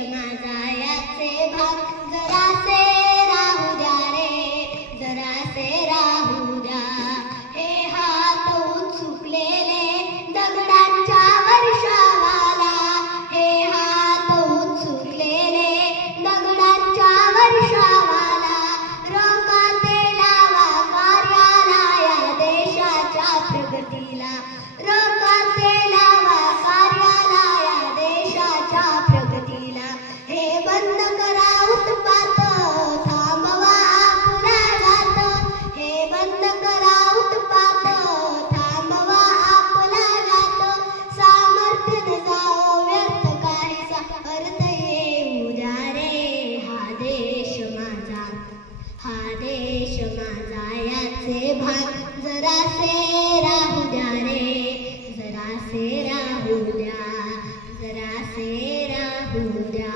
माझा याचे भाग जरासे राहू द्या रे, जरासे राहू द्या. हे हात उचुकलेले दगडांच्या वर्षावाला, हे हात उचुकलेले दगडांच्या वर्षावाला. रोकाते लावा कार्याला या देशाच्या प्रगतीला, रोकाते लावा कार्याला या देशाच्या प्रगतीला. हे बंद करा उत्पात, थांबवा आपला घात. हे बंद करा उत्पात, थांबवा आपला घात. सामर्थ्य न जाओ व्यर्थ काहीसा, अर्थ येऊ द्या रे. हा देश माझा, हा देश माझा याचे भाग जरासे राहू द्या रे, जरासे राहू द्या, जरासे राहू द्या.